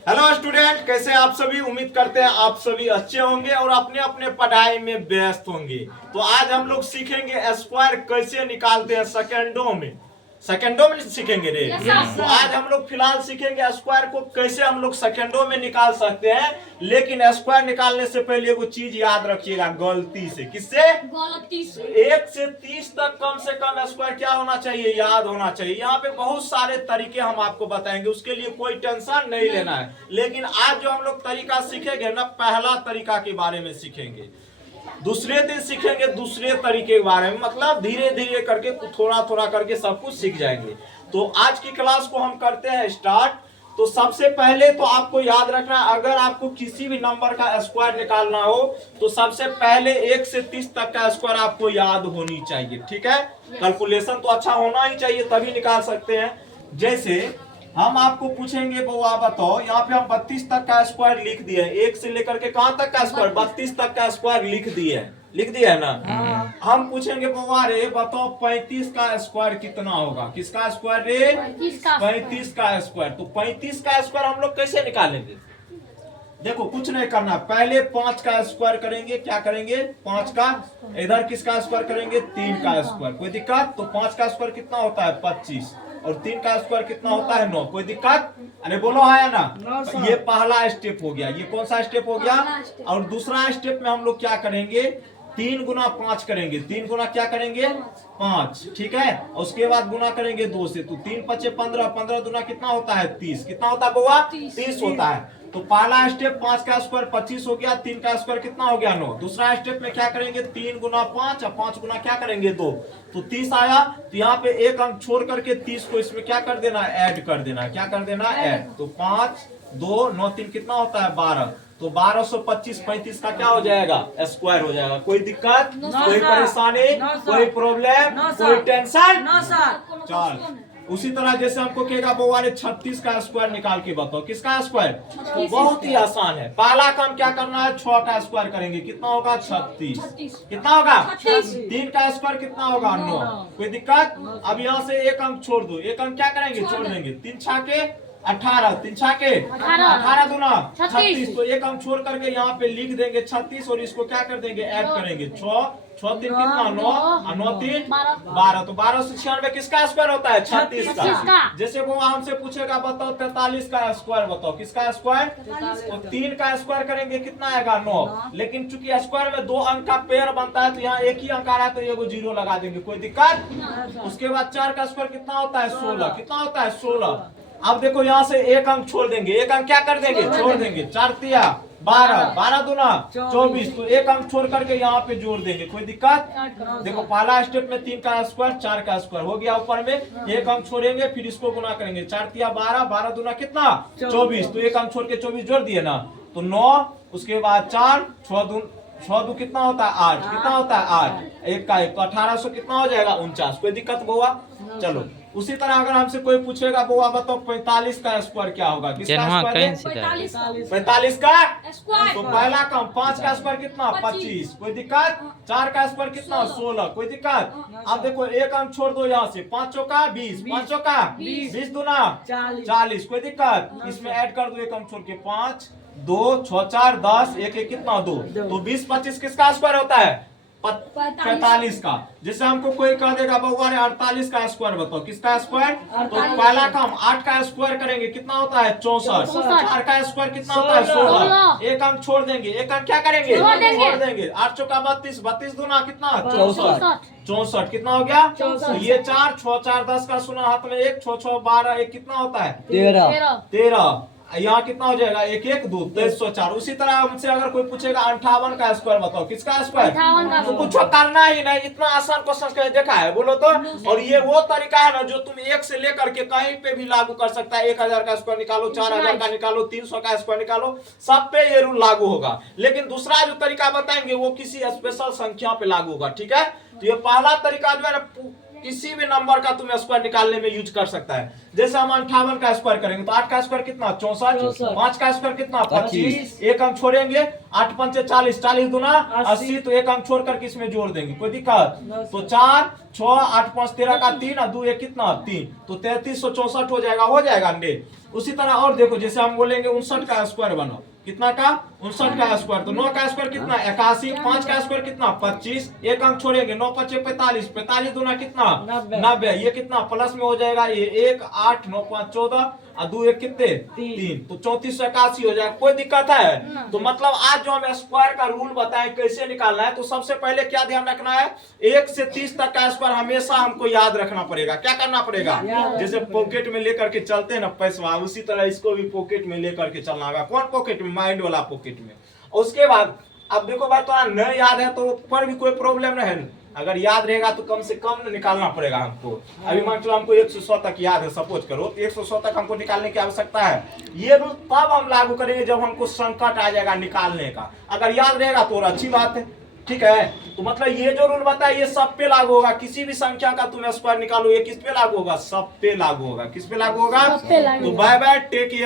Hello student, कैसे आप सभी। उम्मीद करते हैं आप सभी अच्छे होंगे और अपने अपने पढ़ाई में व्यस्त होंगे। तो आज हम लोग सीखेंगे स्क्वायर कैसे निकालते हैं सेकंडों में सीखेंगे रे। तो आज हम लोग फिलहाल सीखेंगे स्क्वायर को कैसे हम लोग सेकंडों में निकाल सकते हैं। लेकिन स्क्वायर निकालने से पहले एगो चीज याद रखिएगा, गलती से गलती से 1 से 30 तक कम से कम स्क्वायर क्या होना चाहिए, याद होना चाहिए। यहाँ पे बहुत सारे तरीके हम आपको बताएंगे, उसके लिए कोई टेंशन नहीं लेना है। लेकिन आज जो हम लोग तरीका सीखेंगे ना, पहला तरीका के बारे में सीखेंगे, दूसरे दिन सीखेंगे दूसरे तरीके के बारे में। मतलब धीरे धीरे करके थोड़ा थोड़ा करके सब कुछ सीख जाएंगे। तो आज की क्लास को हम करते हैं स्टार्ट। तो सबसे पहले तो आपको याद रखना, अगर आपको किसी भी नंबर का स्क्वायर निकालना हो तो सबसे पहले 1 से 30 तक का स्क्वायर आपको याद होनी चाहिए। ठीक है, कैलकुलेशन तो अच्छा होना ही चाहिए, तभी निकाल सकते हैं। जैसे हम आपको पूछेंगे, बउआ बताओ, यहाँ पे हम 32 तक का स्क्वायर लिख दिए, 1 से लेकर के कहां तक का स्क्वायर, 32 तक का स्क्वायर लिख दिया है ना। हम पूछेंगे, बउआ रे बताओ 35 का स्क्वायर कितना होगा। किसका स्क्वायर रे, 35 का स्क्वायर। तो 35 का स्क्वायर हम लोग कैसे निकालेंगे। देखो कुछ नहीं करना, पहले 5 का स्क्वायर करेंगे। क्या करेंगे, 5 का। इधर किसका स्क्वायर करेंगे, 3 का स्क्वायर। कोई दिक्कत। तो 5 का स्क्वायर कितना होता है, 25, और 3 का स्क्वायर कितना होता है, 9। कोई दिक्कत। अरे बोलो है ना। ये पहला स्टेप हो गया। ये कौन सा स्टेप हो गया। और दूसरा स्टेप में हम लोग क्या करेंगे, 3 गुना 5 करेंगे। 3 गुना क्या करेंगे, 5। ठीक है, उसके बाद गुना करेंगे 2 से। तो 3 पचे 15, 15 गुना कितना होता है, 30। कितना होता है बउआ, 30 होता है। तो पहला स्टेप 5 का स्क्वायर 25 हो गया, 3 का स्क्वायर कितना हो गया, 9। दूसरा स्टेप में क्या करेंगे, 3 गुना 5 और 5 गुना क्या करेंगे, 2। तो 30 आया। तो यहाँ पे एक अंक छोड़ करके 30 को इसमें क्या कर देना, ऐड कर देना। क्या कर देना, ऐड। तो 5 2 9 3 कितना होता है, 12। तो 1225 35 का क्या हो जाएगा, स्क्वायर हो जाएगा। कोई दिक्कत, कोई परेशानी, कोई प्रॉब्लम, कोई टेंशन। चल उसी तरह जैसे हमको कहेगा, बउआ ने 36 का स्क्वायर निकाल के बताओ। किसका स्क्वायर, तो बहुत ही आसान है। पहला काम क्या करना है, 6 का स्क्वायर करेंगे। कितना होगा, 36। कितना होगा, 3 का स्क्वायर कितना होगा, 9। कोई दिक्कत। अब यहाँ से एक अंक छोड़ दो, एक अंक क्या करेंगे, छोड़ देंगे। 3 छाके 18, 3 छाके 18 दूना 36। तो एक अंक छोड़ करके यहाँ पे लिख देंगे 36 और इसको क्या कर देंगे, ऐड करेंगे। 6 6 3 कितना, 9 और 9 3 12। तो 12 से 96 किसका स्क्वायर होता है, 36 का। जैसे वो हमसे पूछेगा, बताओ 43 का स्क्वायर बताओ। किसका स्क्वायर, तो 3 का स्क्वायर करेंगे कितना आएगा, 9। लेकिन चूंकि स्क्वायर में 2 अंक का पेयर बनता है तो यहाँ एक ही अंक आ रहा है तो ये 0 लगा देंगे। कोई दिक्कत। उसके बाद 4 का स्क्वायर कितना होता है, 16। कितना होता है, 16। अब देखो यहाँ से एक अंक छोड़ देंगे, एक अंक क्या कर देंगे, छोड़ देंगे। 4 तिया 12, 12 दूना 24। तो एक अंक छोड़ करके यहाँ पे जोड़ देंगे। कोई दिक्कत। देखो पहला स्टेप में 3 का स्क्वायर 4 का स्क्वायर हो गया, ऊपर में एक अंक छोड़ेंगे, फिर इसको गुना करेंगे। 4 तिया 12, 12 दूना कितना, 24। तो एक अंक छोड़ के 24 जोड़ दिए ना, तो 9। उसके बाद 4 6 दू कितना होता है, 8। कितना होता है, 8। एक का एक, तो 1800 कितना हो जाएगा, 49। कोई दिक्कत बउआ। चलो उसी तरह अगर हमसे कोई पूछेगा, बउआ बताओ 45 का स्क्वायर क्या होगा। किसका स्क्वायर, 45 का स्क्वायर। तो पहला काम 5 का स्क्वायर कितना, 25। कोई दिक्कत। 4 का स्क्वायर कितना, 16। कोई दिक्कत। अब देखो एक अंक छोड़ दो यहाँ से, 5 चौका 20, 5 चौका 20 दूना 40। कोई दिक्कत। इसमें ऐड कर दो एक अंक छोड़ के, 5 2 6 4 10, एक एक कितना, 2। तो 20 25 किसका स्क्वायर होता है, 45 का। जैसे हमको कोई कह देगा, बउआ ने 48 का स्क्वायर बताओ। किसका स्क्वायर, तो पहला काम 8 का स्क्वायर करेंगे। कितना होता है, 64। 4 का स्क्वायर कितना होता है, 16। एक अंक छोड़ देंगे, एक अंक क्या करेंगे, छोड़ देंगे। 8 चौका 32, 32 दूना कितना, 64। 64 कितना हो गया, ये 4 6 4 10 का सुना हाथ में, 1 6 6 12, एक कितना होता है, 13। यहाँ कितना हो जाएगा, 1 1 2, 104। उसी तरह हमसे अगर कोई पूछेगा 58 का स्क्वायर बताओ। किसका स्क्वायर, तो कुछ करना ही नहीं, इतना आसान क्वेश्चन कहीं देखा है, बोलो तो। और ये वो तरीका है ना जो तुम 1 से लेकर के कहीं पे भी लागू कर सकता है। 1000 का स्क्वायर निकालो, 4000 का निकालो, 300 का स्क्वायर निकालो, सब पे ये रूल लागू होगा। लेकिन दूसरा जो तरीका बताएंगे वो किसी स्पेशल संख्या पे लागू होगा। ठीक है, तो ये पहला तरीका जो है किसी भी नंबर का तुम स्क्वायर निकालने में यूज कर सकता है। जैसे हम 58 का स्क्वायर करेंगे तो 8 का स्क्वायर कितना 64, 5 का स्क्वायर कितना 25, एक अंक छोड़ेंगे 8 पंचे 40, 40 दूना 80, तो एक अंक छोड़ करके इसमें जोड़ देंगे, कोई दिक्कत? तो 4 6 8 5 13 का 3 और 2 1 कितना 3, तो 3364 हो जाएगा अंडे। उसी तरह और देखो, जैसे हम बोलेंगे 59 का स्क्वायर बनाओ, कितना का 59 का स्क्वायर, तो 9 का स्क्वायर कितना 81, 5 का स्क्वायर कितना 25, एक अंक छोड़ेंगे 9 5 45, 45 दूना कितना 90, ये कितना प्लस में हो जाएगा, ये 1 8 9 5 14 और 2 1 कितने 3, तो 3481 हो जाएगा। कोई दिक्कत है? तो मतलब आज जो हम स्क्वायर का रूल बताएं कैसे निकालना है, तो सबसे पहले क्या ध्यान रखना है, 1 से 30 तक का स्क्वायर हमेशा हमको याद रखना पड़ेगा। क्या करना पड़ेगा? जैसे पॉकेट में लेकर के चलते हैं ना पैसा, उसी तरह इसको भी पॉकेट में लेकर के चलना होगा। कौन पॉकेट में? माइंड वाला पॉकेट में। उसके बाद अब देखो भाई, थोड़ा नहीं याद है तो ऊपर भी कोई प्रॉब्लम नहीं है, अगर याद रहेगा तो कम से कम निकालना पड़ेगा हमको। अभी मान चलो हमको 100 तक याद है, सपोज करो, तो 100 तक हमको निकालने की आवश्यकता है। ये रूल तब हम लागू करेंगे जब हमको संकट आ जाएगा निकालने का। अगर याद रहेगा तो और अच्छी बात है, ठीक है। तो मतलब ये जो रूल बताया ये सब पे लागू होगा। किसी भी संख्या का तुम स्क्वायर निकालो, ये किस पे लागू होगा? सब पे लागू होगा। किस पे लागू होगा? तो बाय बाय, टेक केयर।